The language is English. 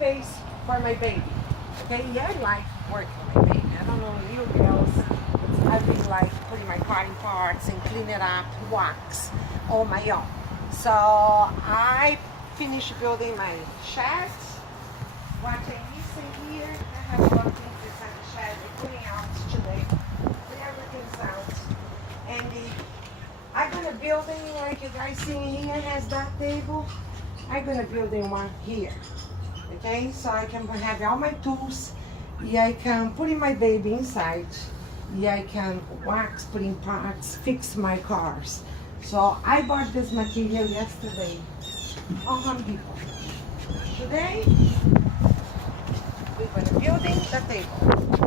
space for my baby. Okay, yeah, I like working with my baby. I don't know you girls. I've been like putting my body parts and clean it up, wax on my own. So I finished building my shed. What I missing here, I have a lot of things inside the shed. We're putting out today. Everything's out. And I'm gonna build in like you guys see here has that table. I'm gonna build in one here. Okay, so I can have all my tools. Yeah, I can put in my baby inside. Yeah, I can wax, put in parts, fix my cars. So I bought this material yesterday on Home Depot. Today we're gonna building the table.